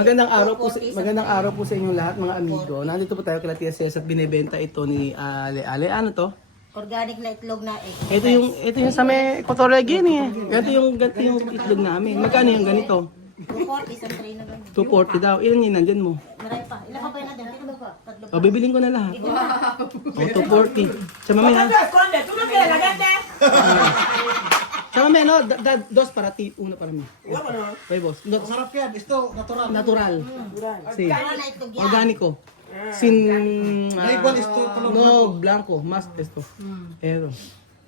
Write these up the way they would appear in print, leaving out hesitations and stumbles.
magandang araw po sa inyong lahat mga amigo. Nandito po tayo kay Tia Ces at binebenta ito ni Ale. Ale, ano to? Organic na itlog na eh. Ito yung sa may Cotoregin eh. Ito yung itlog namin. Magkano yung ganito? 240 isang tray na ganun. 240 daw. Ilan yun nandyan mo? Marami pa. Ilan pa ba yun natin? Tatlo pa. Tatlo pa. O, bibiling ko na lahat. O, 240. Sa mami ha? Sa mami, no? Dos para ti. Una para mi. Okay, boss. Sarap yan. Ito, natural. Natural. Si. Kaya na itlog yan. Organico. Sin... Igual esto, no, blanco. Mas esto. Ero.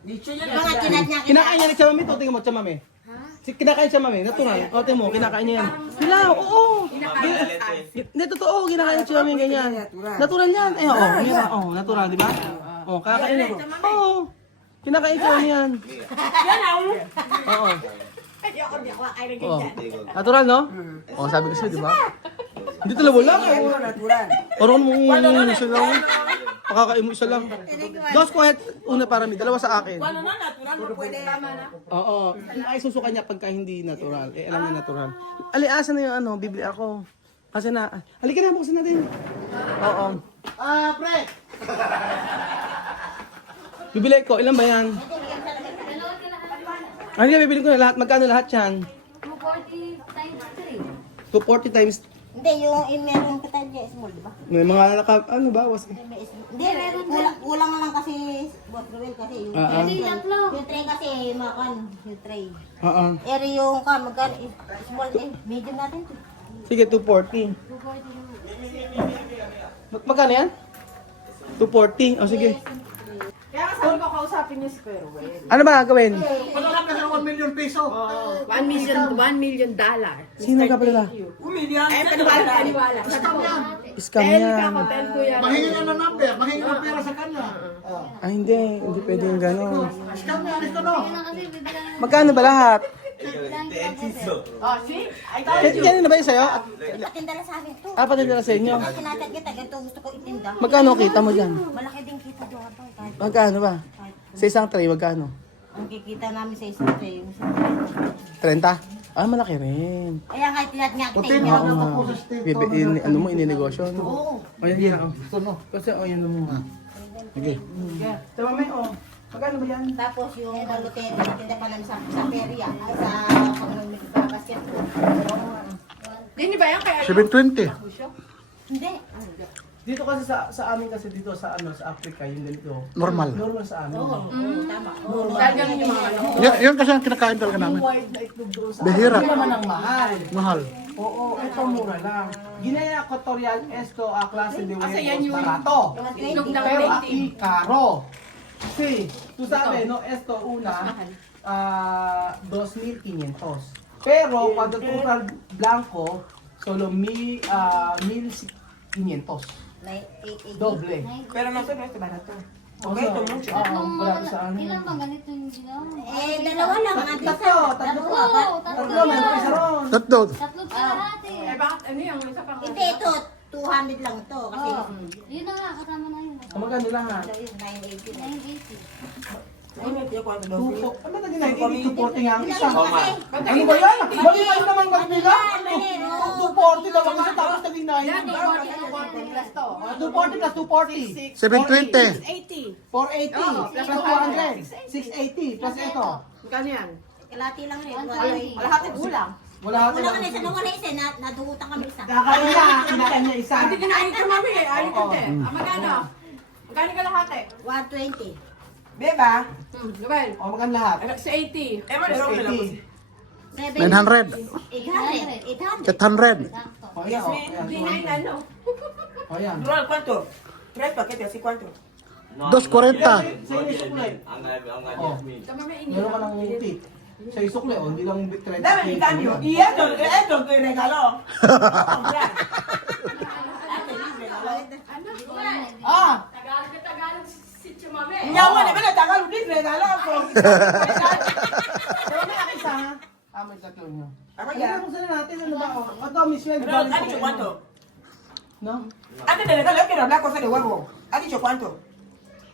Mga chinat niya. Kinakain niya rin siya mami. Tingnan mo siya mami. Kinakain siya mami. Natural. O, tingnan mo. Kinakain niya yan. Hilaw. Oo. Hindi, totoo. Kinakain siya mami ganyan. Natural yan. Eh, oo. Yan. Oo, natural, di ba? Oo, kakain niya. Oo. Kinakain siya mami yan. Oo. Oo. Natural, no? Oo, sabi ko siya, di ba? Hindi talaga wala. Parang mong isa lang. Pakakain mo isa lang. Dos ko una para mi. Dalawa sa akin. Oo. Ay susuka niya pagka hindi natural. Eh, alam niya natural. Ali, asa na yung ano? Bibili ako. Asa na? Halika na, buksan natin. Oo. Pre! Bibili ko. Ilan ba yan? Ano nga, bibili ko na lahat. Magkano lahat yan? 240 times 240 times. Hindi, yung meron ka tayo dyan, small, di ba? May mga ano ba? Hindi, kulang na lang kasi, Boss Ruel, kasi yung tatlo. yung tray kasi, makan, yung tray. Oo. Eri yung kan, magkano, small, medium natin. Sige, 240. Magkano yan? 240. O sige. Kaya nga sabi ko kausapin niyo si Kuya Ruel. Ano ba gagawin? Pangarap na ng 1 million peso. $1 million. Sino ka pala? Eh, paniwala. Scam yan. Hotel Kuya Ruel. Mahingi na ng number, mahingi ng pera sa kanya. Ay, hindi. Hindi pwede yung gano'n. Scam yan, ito no. Magkano ba lahat? Oh, see? I told you. Yan na ba yung sa'yo? Patindala sa amin to. Apat na sa inyo. Kinatag kita, ganito gusto ko itinda. Magkano kita mo dyan? Malaki din kita doon to. Kahit Magkano ba? Sa isang tray, magkano? ang kikita namin sa isang tray, yung isang 30? Ah, malaki rin. kaya kahit lahat nga kita Putin inyo. na ako po sa Steve. Ano mo, ininegosyo? Oo. O, yan, yan. Ito, no? Kasi, o, yan mo. Sige. Sa mamay, o. Magkano ba yan? Tapos yung balute, natinda pa namin sa perya, ay sa basketball. Hindi ba yan kaya? 720. Hindi. Dito kasi sa amin kasi dito sa ano sa Africa yung ganito. Normal. Normal sa amin. Tama. Dahil ganun yung mga ano. Yan kasi ang kinakain talaga namin. White na itlog doon sa Bihira. Hindi naman ang mahal. Mahal. Oo, ito mura lang. Guinea Equatorial esto a clase de Kasi yan huevos yung- barato. Itlog ng Pero native. aquí caro. Sí, tú sabes, no, esto una 2,500. Pero cuando tú compras blanco, solo 1,500. Doble. Pero nosotros es barato. Okay, ito mucho. Wala sa ano. Ilan bang ganito yung ginawa? Dalawa lang. Tatlo meron isa ron. Tatlo. Tatlo sa lahat Eh, eh. bakit ano yung isa pang... Hindi, ito. 200 lang ito. Kasi Yun na nga, kasama na yun. Magkano lahat? 980. 980. Ano ba naging 240 nga ang isa? Kasi, Ano ba yan? Mali kayo naman magbila. mali, oo. 240 daw ang isa tapos naging 9. 240 plus 240. 720. 80. 480 plus 200. 680 plus ito. Magkano yan? kalati lang rin. Kalahati kulang. Wala Wala sila. ka na isa. Nawala isa. Nadugutan kami isa. Kakain niya. Kinain niya isa. Hindi kinain ka mami eh. Ayaw ko te. Magkano? Magkano kalahati? 120. Beba? Noel. O magkano lahat? Sa 80. 80. 900. 800. 800. Sakto. O yan. O yan. Hindi na yun ano. O yan. Ronald, ¿cuánto? 3 paquetes, ¿así cuánto? 240. Sa inyo sukle. O. Sa mami ini. Meron ka ng tip. Sa isukle. O hindi lang 30. Dame mi cambio. Y esto que regaló. Comprar. Ah! Tagalog na Tagalog si Chumame. Ya, bueno, ven a Tagalog, ¿qué regaló? Pero may nakisa ha? Ah, may tatlo nyo. Ako Ay, ya. kung saan natin, ano ba? O, ito, Miss Well. Pero, ¿ha dicho cuánto? No? Antes de regalo, yo quiero hablar cosas de huevo. ¿Ha dicho cuánto?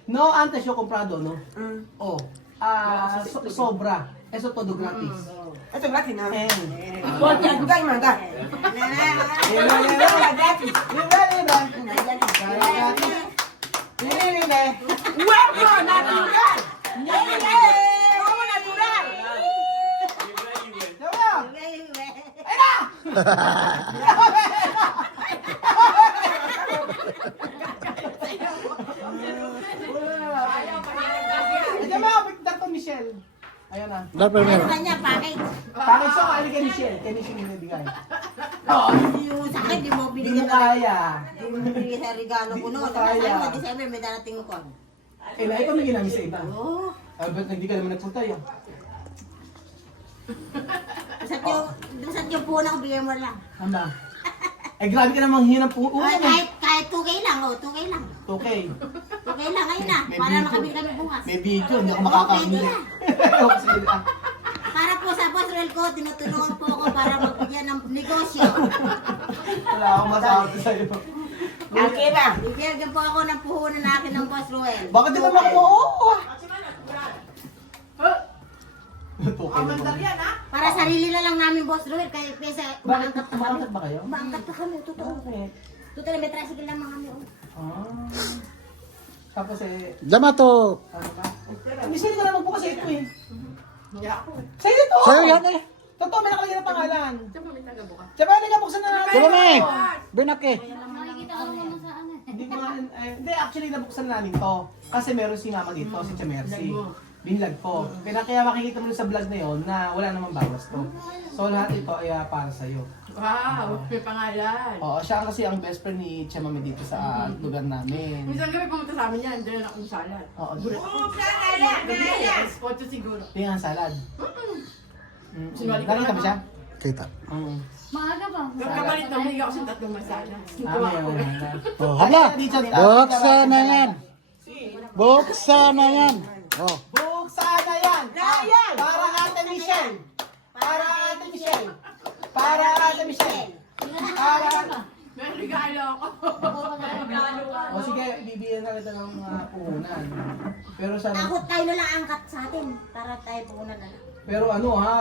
No, antes yo comprado, no? Mm. Oh. Sobra. Eso todo gratis. Esto es gratis, ¿no? And, Porque ayuda y mandar. Huevo natural. Huevo natural. Diyan mo, Dr. Michelle. Ayun na. Dapat Ano meron. kanya, bakit? Bakit so kali kay Michelle? Kay Michelle yung nabigay. Yung sa akin, di mo Hindi binigyan mo kaya. Di mo binigyan sa regalo ko noon. Kaya. Sabi mo, December, may darating ko. Eh, na ikaw may ginamit sa iba. Oo. Ah, ba't hindi ka naman nagpunta yun? Dusat yung puno ko, bigyan mo lang. Hamba. Eh, grabe ka namang hinap po. Oo, Kahit 2K lang, 2K lang. okay. 2K lang, ayun na. May Para video. makabili kami bukas. May video, hindi ako makakabili. Oo, sige lang. Para po sa boss roll ko, tinutulungan po ako para magbigyan ng negosyo. Wala akong masabi sa'yo. Okay ba? Bibigyan po ako ng puhunan natin ng boss Ruel. Bakit di ka makuha? Okay naman. Yan ha? Para sarili na lang namin boss Ruel. Kaya pesa, Bakit? umaangkat pa kami. Umaangkat ba kayo? Umaangkat pa kami, totoo. Bakit? Totoo, may tricycle lang mga kami. Oh. Ah. Tapos eh, Dama to. ano ba? Michelle ko na magbukas sa ito eh. Sa'yo ito! Sa'yo yan eh. Totoo, may nakalagay na pangalan. Diyan mo may tagabukas. Tsaka hindi nga buksan na natin. Sino na eh? Binak eh. Makikita ko naman sa ano. Hindi mo hindi, actually nabuksan na namin to. Kasi meron si mama dito, si Chamercy. Binlag ko. Kaya makikita mo sa vlog na yon na wala namang bawas to. So lahat ito ay para sa'yo. Wow, may pangalan. Oo, siya kasi ang best friend ni Chamami dito sa lugar namin. Minsan kami pumunta sa amin yan, dyan akong salad. Oo, Kotso siguro. tingnan salad. Sinwali ko Nakita lang, mo siya? Kita. Maaga ba? Kapalit na hindi ako sa tatlong masala. Oh, hala. Buksan na yan. Buksan na yan. Oh. Buksan na yan! Para Ate Michelle! Para Ate Michelle! Para Ate Michelle! Para... May regalo ako. O sige, bibigyan na kita ng mga puhunan. Pero sana... Ako tayo na lang angkat sa atin. Para tayo puhunan na lang. Pero ano ha,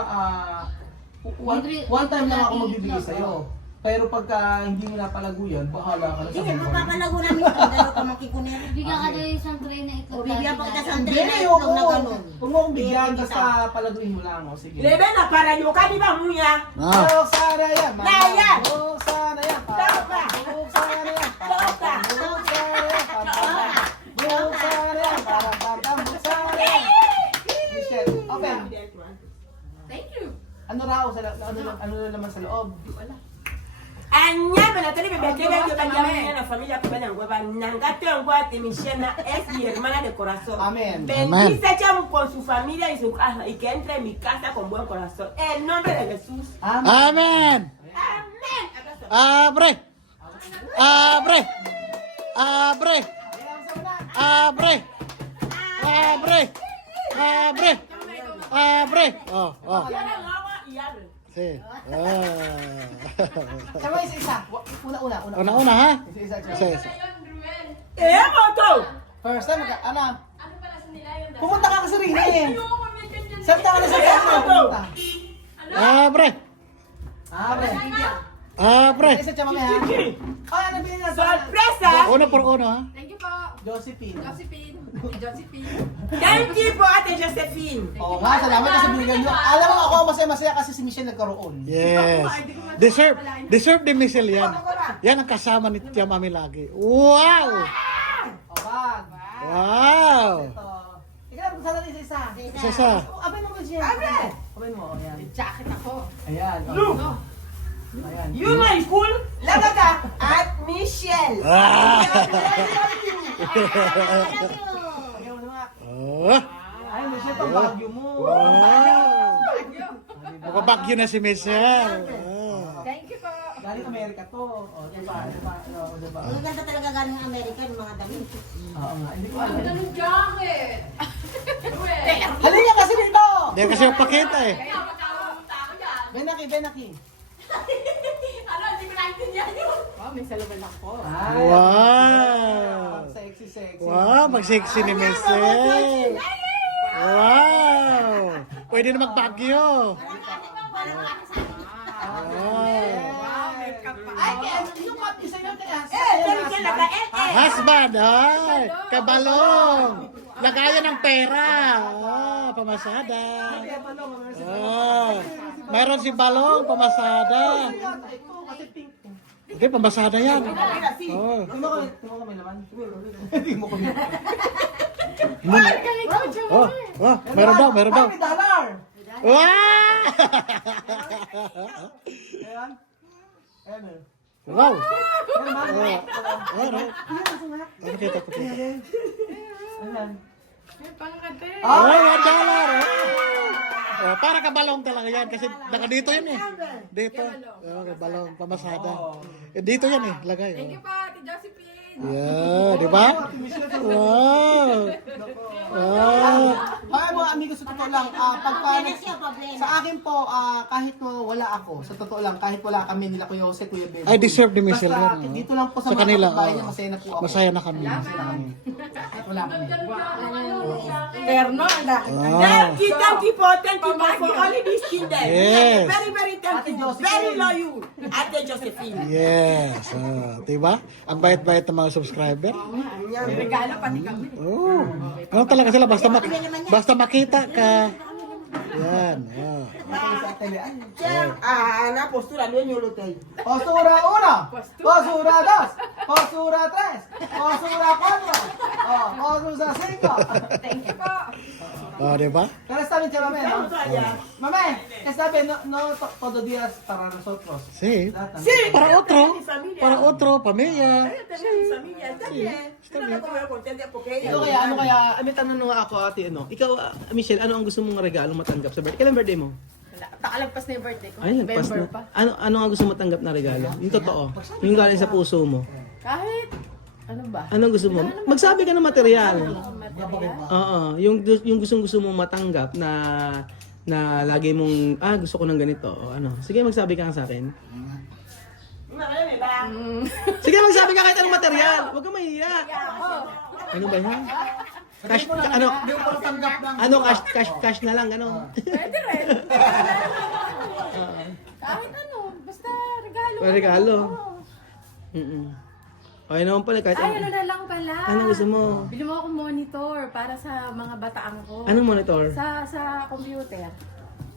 one time lang ako magbibigay sa'yo. Pero pagka hindi mo napalago yan, bahala ka na sa Sige, buhay. magpapalago namin ito. Dalawa ka makikunin. Bigyan ka daw isang tray na ito. O bibigyan pa kita sa Hindi, tray na itlog na oo. ganun. Huwag mo akong bigyan, basta palaguin mo lang. O sige. Lebe na para nyo kaniba muya. Ah. Buksan na yan! mama. Na yan! Buksan na yan! Toka! Buksan na yan! Toka! Buksan na yan! Buksan na yan! Buksan na yan! Michelle, open! Thank you. Ano raw? Ano naman sa loob? Anya me la tele bebé que yo también en la familia que ven hueva nangate ngwa te Michelle es mi hermana de corazón. Amen. Bendice chamo con su familia y su casa y que entre en mi casa con buen corazón. En nombre de Jesús. Amen. Amen. Amén. Abre. Abre. Abre. Abre. Abre. Abre. Abre. Oh, oh. Cierra el agua y abre. Sí. Ah. Sama isa-isa. Una. Una ha? Isa-isa. Isa. moto! First time, ano? Pumunta ka kasi rin eh. Saan ka na sa pumunta? Abre. Abre. Abre. Isa siya mamaya. Ay, ano bilhin na? Sorpresa! Uno por uno ha? Thank you po. Josephine. Josephine. Josephine. Thank you po Ate Josephine. Oo nga, salamat kasi binigyan nyo. Alam mo ako, masaya-masaya kasi si Michelle nagkaroon. Yes. Deserve din Michelle yan. Yan ang kasama ni Tia Mami lagi. Wow! O, bag. Wow! Ito. Ikaw, buksan natin isa-isa. Isa. Abay mo, Michelle. Abay mo, ayan. Jacket ako. Ayan. Look! Ayan. You know it's cool? Laba ka at Michelle. Ah! Ayan mo naman. Oh. Ay, Michelle, pang bagyo mo. Wow! Makabagyo na si Michelle. Ah. Thank you po. Galing Amerika to. O, diba? Diba? Ang ganda talaga galing Amerika, yung mga damit. Oo nga, hindi ko alam. Anong jacket? Halika kasi dito! Hindi kasi magpakita eh. Benaki. Wow, may salaman ako. Ay, Wow! Sexy. Wow, mag-sexy ni Michelle. Wow! Pwede na magbagyo. Parang kasi sa akin. Wow! Wow, may Ay, kaya yung copy sa'yo, kaya. Pero talaga, Husband, ay, kabalong. Lagayan ng pera. Pamasada. Mayroon si balong, pamasada. Kasi pink. Hindi, pamasada yan. Timo kami naman. Timo kami. Meron daw, meron daw. Ay, dollar! Wow! Ayan. Ayan eh. Wow! Ayan, ma'am. Ano kita ko dito? Ayan. Ay, $1! Para kabalong talaga yan kasi dito yan eh. Dito. Balong, pamasada. Dito yan eh, lagay. Thank you po, Ate Josephine. Yeah, di ba? Wow! Wow! Ay, mga amigo, sa totoo lang, pagka sa akin po, kahit wala ako, sa totoo lang, kahit wala kami nila Kuya Jose, Kuya Bebe. I deserve the Michelle Basta, yan. dito lang po sa, Sa mga kanila, kapitbahay niya, masaya na po ako. masaya na kami. Wala kami. Terno, na. Wow! Thank you for all these children. Yes. Very, very thank you. Very loyal. Ate Josephine. Yes. Diba? Ang bait-bait ng mga subscriber. Regalo pati kami. Oh. Ano talaga sila basta makita ka. Yan. Na postura, no niyo lutay. Postura 1, postura 2, postura 3, postura 4, postura 5. Thank you po. Oh, diba? Pero sabi siya, mame, no? Mame, kasi sabi, no todo días para nosotros. Sí. Lahat, ano? Para otro, pamilya. Familia, está bien. Yo no me como contenta porque ella. Ano kaya, may tanong nga ako, ate, ano? Ikaw, Michelle, ano ang gusto mong regalong matanggap sa birthday? Kailan birthday mo? Takalagpas na yung birthday ko. Ay, nagpas November na. pa. Ano ang gusto mo matanggap na regalo? Yung totoo. Yung galing sa puso mo. Kahit, ano ba? Anong gusto mo? Magsabi ka ng material. Material. Oo, yung gusto mong matanggap na lagi mong gusto ko ng ganito o ano. Sige, magsabi ka sa akin. Sige, magsabi ka kahit anong material. Huwag kang mahiya. Ano ba yan? Cash cash na lang gano'n. Pwede rin. Kahit ano, basta regalo. Regalo. Oo. Okay naman pala kahit Ay, ano na lang pala. Ano gusto mo? Bili mo akong monitor para sa mga bataan ko. Anong monitor? Sa computer.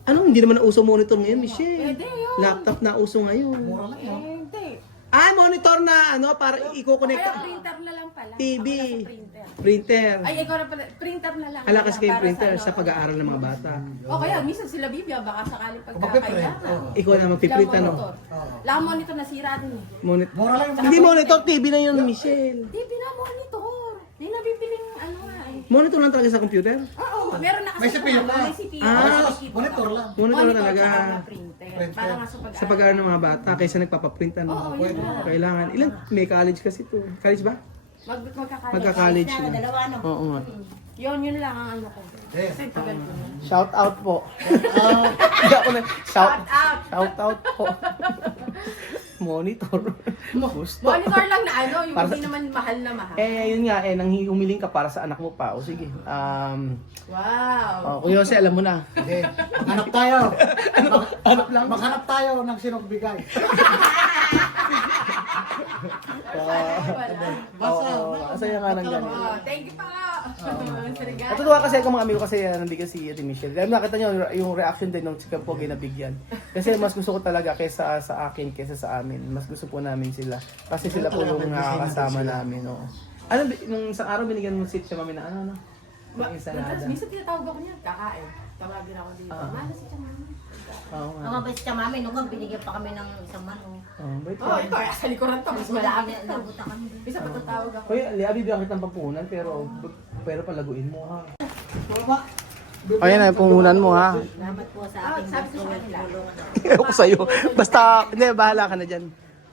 Anong hindi naman nauso monitor ngayon, Michelle? Pwede yun. Laptop na uso ngayon. Hindi. Monitor na para i-connect Kaya printer na lang pala. TV. Ako nasa printer. Printer. Ay, ikaw na pala. Printer na lang. Alakas kayo Para printer ano, sa pag-aaral ng mga bata. O kaya, minsan sila Bibia, baka sakali pagkakailangan. Ikaw na magpiprint ano? Lang monitor nasira din eh. Monitor. Hindi monitor, TV na yun, Michelle. Di, pinamonitor. Yung nabibiling ano nga eh. Monitor lang talaga sa computer? Oo, meron na kasi. May CPU ka. May CPU. Monitor lang. Monitor lang talaga. tsaka printer. Para nga sa pag-aaral. Sa pag-aaral ng mga bata kaysa nagpapaprint ano. Oo, yun na. Kailangan. May college kasi to. College ba? Magkakalit. Magka-college na. Dalawa, no? Oo nga. Yun lang ang ano ko. Kasi tagal ko na. Shout out po. Hindi ako na. Shout out po. Monitor. Gusto. Monitor lang na ano, yung Para hindi naman mahal na mahal. Yun nga nang humiling ka para sa anak mo pa. O sige. Wow. Kuya Jose, alam mo na. Okay. Maghanap tayo. Maghanap tayo ng sinong bigay. Asaya nga nang ganyan. Oh, thank you pa. Sa regalo. Natutuwa kasi ako mga amigo kasi nabigyan si Ate Michelle. Dahil nakita nyo yung reaction din ng chika po ginabigyan. Kasi mas gusto ko talaga kaysa sa akin, kaysa sa amin. Mas gusto po namin sila. Kasi sila po yung nakakasama namin. Oo. Ano, nung isang araw binigyan mo seat siya mami na ano? Ng ensalada. Minsan tinatawag ako niya, kakain. Tawagin ako dito. Mana si Chamama. Oo nga. Ang mabait siya mami, nung binigyan pa kami ng isang manok. Bait Oh, ito, sa likuran to. Mas malaki. Nabuta kami. Bisa patatawag ako. Kuya, bibigyan kita ng pampunan pero palaguin mo ha. Ayan na, pumunan mo ha. Salamat po sa ating Sabi ko sa kanila. Ewan ko sa'yo. Basta, hindi, bahala ka na dyan.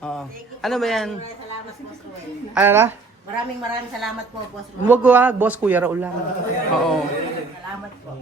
Oo. Ano ba yan? Salamat po, Ruel. Ano na? Maraming salamat po, Boss Ruel. Huwag ko ha, boss Kuya Raul lang. Oo. Salamat po.